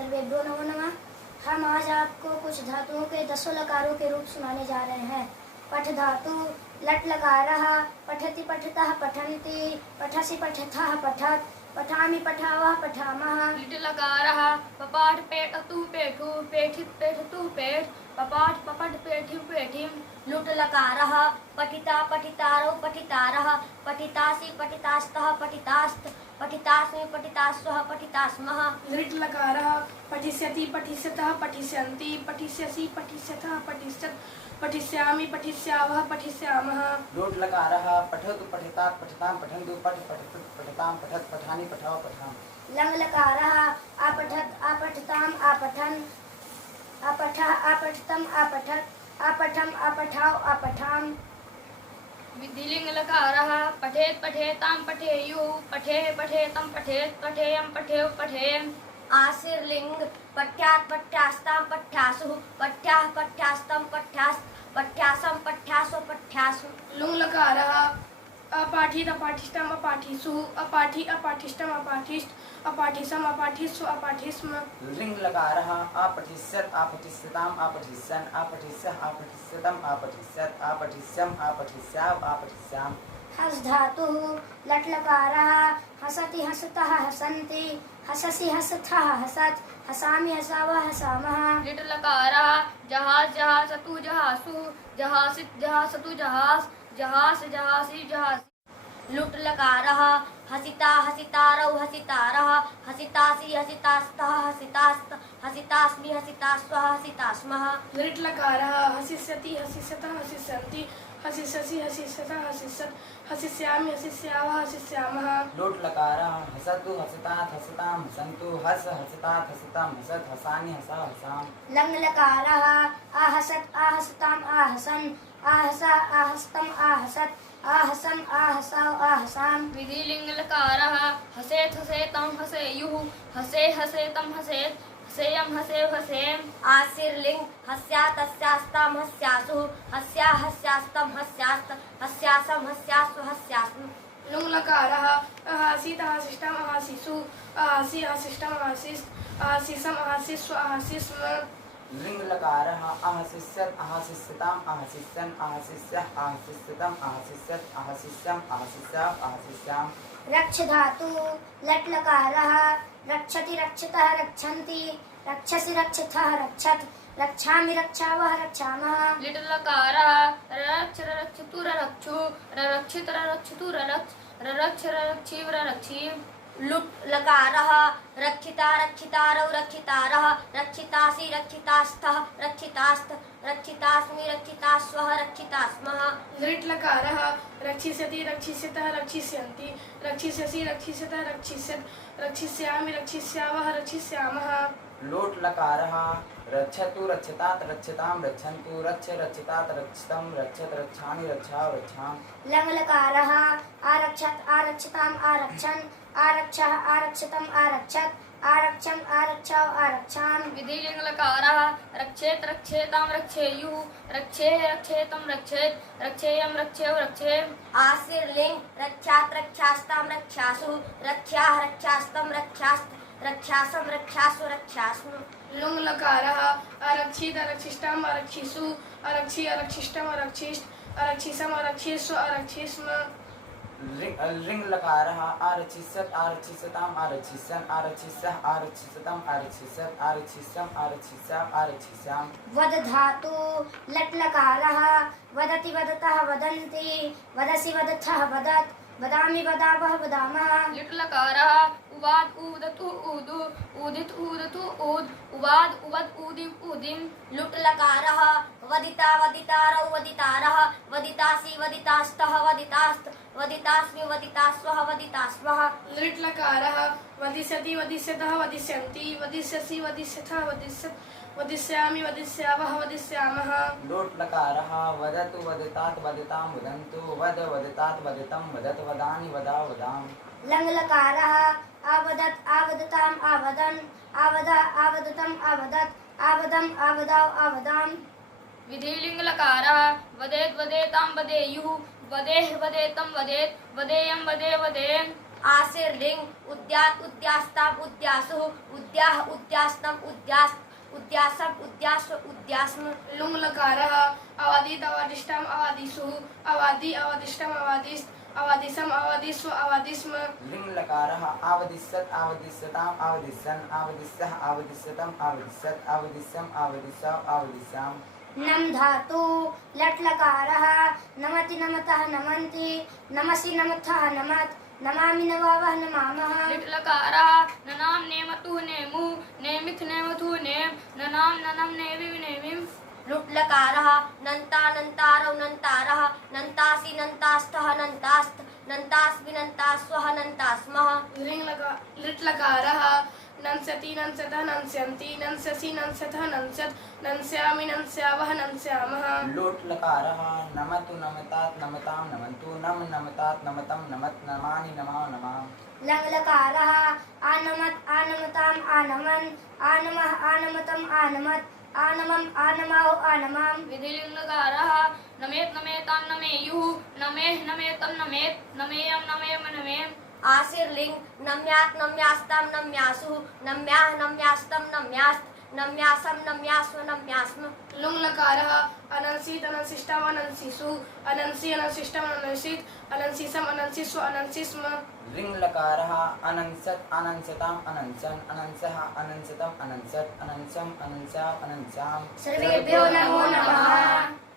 सर्वेभ्यो नमो नमः। हम आज आपको कुछ धातुओं के 10 लकारों के रूप सुनाने जा रहे हैं। पठ धातु लट लकारः पठति पठतः पठन्ति पठसि पठथः पठत् पठामि पठावः पठामः। Lit लकारः पपाठ पेटतु पेठु पेठित पेठतु Peth पपाठ puppet पेठिं पेठिं। लुट लकारः पठिता पठितारौ पठितारः पठितासि पठितास्तः पठितास्त पठितास्मि पठितास्वः पठितास्मः। लृट् लकारः पठिष्यति पठिष्यतः पठिष्यन्ति पठिष्यसि पठिष्यथः पठिष्यत् पठिष्यामि पठिष्यावः पठिष्यामः। लोट लकारः पठतु पठितात् पठतां पठन्तु पठ पठतु पठतां पठत् पठानि पठाव पठाम। लङ् लकारः आपठत् आपठताम् आपठन् आपठः आपठतम् आपठत् आपठम् आपठाव आपठाम्। विधिलिंग लकारः पठेत् पठेतां पठेयुः पठेः पठेतं पठेत् पठेयं पठेव पठेयम्। आशीर्लिंग पठ्यात् पठ्यास्तां पठ्यासुः पठ्याः पठ्यास्तं पठ्यास् पठ्यासं पठ्यासो पठ्यासु। लुङ् लकारः अपाठित अपाठिष्टम् अपाठिसुः अपाठि अपाठिष्टम् अपाठिष्ट अपाठिसम् अपाठिस्व अपाठिस्म। लिंग लकारः आपठिष्यत् आपठिष्यताम् आपठिष्यन् आपठिष्यः आपठिष्यतम् आपठिष्यत् आपठिष्यम् आपठिष्याव आपठिष्याम। हस् धातुः लट् लकारः हसति हसतः हसन्ति हससि हसथः हसत् हसामि हसावः हसामः। लिट लकारः जहास जहासतु जहासु जहासित जहासतु जहास जहास जहासि जहासि। लुट लकारः हसिता हसितारौ हसितारः हसितासि हसितास्तः हसितास्त हसितास्मि हसितास्वः हसितास्मः। लृट् लकारः हसिष्यति हसिष्यतः हसिष्यन्ति हसिष्यसि हसिष्यतः हसिष्यत् हसिष्यामि हसिष्यावः हसिष्यामः। लोट लकारः हसतु हसतात् हसतां हसन्तु हस हसतात् हसतां हसत् हसानि हसाव हसाम। लङ् लकारः आहसत् आहसताम् आहसन् आहसा आहस्तम् आहसत् आहसम् आहसाव आहसाम्। विधिलिंग लकारः हसेत् हसेतं हसेयुः हसे हसेतं हसेत् हसेयं हसेव हसेम्। आशीर्लिंग हस्यात् हस्यास्तां हस्यासुः हस्या हस्यास्तं हस्यास्त हस्यासं हस्यास्व हस्यास्म। लुङ् लकारः अहासीत् अहासिष्टम् अहासिषु अहासि अहासिष्टम् अहासिष्ट अहासिसम् अहासिस्व अहासिस्म। लिंग लकारः आहसिष्यत् आहसिष्यताम् आहसिष्यन् आहसिष्यः आहसिष्यतम् आहसिष्यत् आहसिष्यम् आहसिष्याव आहसिष्याम। रक्ष धातु लट् लकारः रक्षति रक्षतः रक्षन्ति रक्षसि रक्षथः रक्षत् रक्षामि रक्षावः रक्षामः। लिट लकारः ररक्ष ररक्षतु ररक्षु ररक्षित ररक्षतु ररक्ष ररक्ष ररक्षिव ररक्षि। लुट लकारः रक्षिता रक्षितारौ रक्षितारः रक्षितासि रक्षितास्तः रक्षितास्त रक्षितास्मि रक्षितास्वः रक्षितास्मः। लृट् लकारः रक्षिष्यति रक्षिष्यतः रक्षिष्यन्ति रक्षिष्यसि रक्षिष्यतः रक्षिष्यत् रक्षिष्यामि रक्षिष्यावः रक्षिष्यामः। लोट लकारः रक्षतु रक्षतात् रक्षतां रक्षन्तु रक्ष रक्षितात् रक्षितं रक्षत रक्षाणि रक्षाव रक्षाम। लङ् लकारः आरक्षत् आरक्षताम् आरक्षन् आरक्षः आरक्षतम् आरक्षत् आरक्षम् आरक्षाव आरक्षाम्। विधिलिंग लकारः रक्षेत् रक्षेतां रक्षेयुः रक्षेः रक्षेतं रक्षेत् रक्षेयं रक्षेव रक्षेम्। आशीर्लिंग रक्षात् रक्षास्तां रक्षासुः रक्ष्याः रक्षास्तं रक्षास्त रक्षासं रक्षासु रक्षास्म। लुङ् लकारः आरक्षित आरक्षिष्टम् आरक्षिषु आरक्षि आरक्षिष्टम् आरक्षिष्ट आरक्षिसम् आरक्षिस्व आरक्षिस्म। लिंग लकारः आरक्षिष्यत् आरक्षिष्यताम् आरक्षिष्यन् आरक्षिष्यः आरक्षिष्यतम् आरक्षिष्यत् आरक्षिष्यम् आरक्षिष्याव आरक्षिष्याम। वद धातु लट् लकारः वदति वदतः वदन्ति वदसि वदथः वदत् वदामि वदावः वदामः। लिट लकारः उवाद ऊदतु ऊदु ऊदित ऊदतु ऊद उवाद उवद ऊदिम ऊदिम। लुट लकारः वदिता वदितारौ वदितारः वदितासि वदितास्तः वदितास्त वदितास्मि वदितास्वः वदितास्वः। लृट् लकारः वदिष्यति वदिष्यतः वदिष्यन्ति वदिष्यसि वदिष्यथः वदिष्यत् वदिष्यामि वदिष्यावः वदिष्यामः। लोट लकारः वदतु वदितात् वदितां वदन्तु वद वदितात् वदितं वदत वदानि वदा वदाम। लङ् लकारः आवदत् आवदताम् आवदन् आवदा आवदतम् आवदत् आवदम् आवदाव आवदाम्। विधिलिंग लकारः वदेत् वदेतां वदेयुः वदेः वदेतं वदेत् वदेयं वदे वदेम्। आसिर लिंग उद्यात उद्यास्ताम उद्यासु उद्याह उद्यास्तम उद्यास्त उद्यासम उद्यास्व उद्यास्म लुंग लकारः अवादित अवादिष्टम अवादिषु अवादि अवादिष्टम अवादिस्त अवादिशम अवादिस्व अवादिस्म लिंग लकारः आवदिष्यत् आवदिष्यताम् आवदिष्यन् आवदिष्यः आवदिष्यतम् आवदिष्यत् आवदिष्यम् आवदिष्यौ आवदिष्याम् नम धातु लट लकारः नमति नमतः नमन्ति नमसि नमथः नमत् नमामि नमावः नमामः लिट लकारः ननाम नेमतु नेमु नेमिथ नेमथु नेम ननाम ननम नेविव नेमिम लुट लकारः नन्ता नन्तारौ नन्तारः नन्तासि नन्तास्तः नन्तास्त नन्तास्मि नन्तास्वः नन्तास्मः लिट लकारः नंस्यति नंस्यतः नंस्यन्ति नंस्यसि नंस्यतः नंस्यत् नंस्यामि नंस्यावः नंस्यामः लोट लकारः नमतु नमतात् नमतां नमन्तु नम नमतात् नमतं नमत् नमानि नमः नमाम् लंग लकारः आनमत् आनमताम् आनमन् आनमः आनमतम् आनमत् आनमम् आनमाओ आनमाम् विधिलिंग लकारः नमेत नमेतां नमेयुः नमेह नमेतं नमेत नमेयं नमेम नमेम आसिर लिंग नम्यात् नम्यास्ताम नम्यासु नम्याः नम्यास्तम नम्यास्त नम्यासम नम्यास्व नम्यास्म लुंग लकारः अनंसित अनंसिष्टम अनंसिषु अनंसि अनंसिष्टम अनंसित अनंसिसम अनंसिस्व अनंसिस्म लिंग लकारः अनंसत् अनंसताम् अनंसन् अनंसः अनंसतम् अनंसत् अनंसम् अनंस्याम् अनंस्याम् सर्वेभ्यो नमो नमः।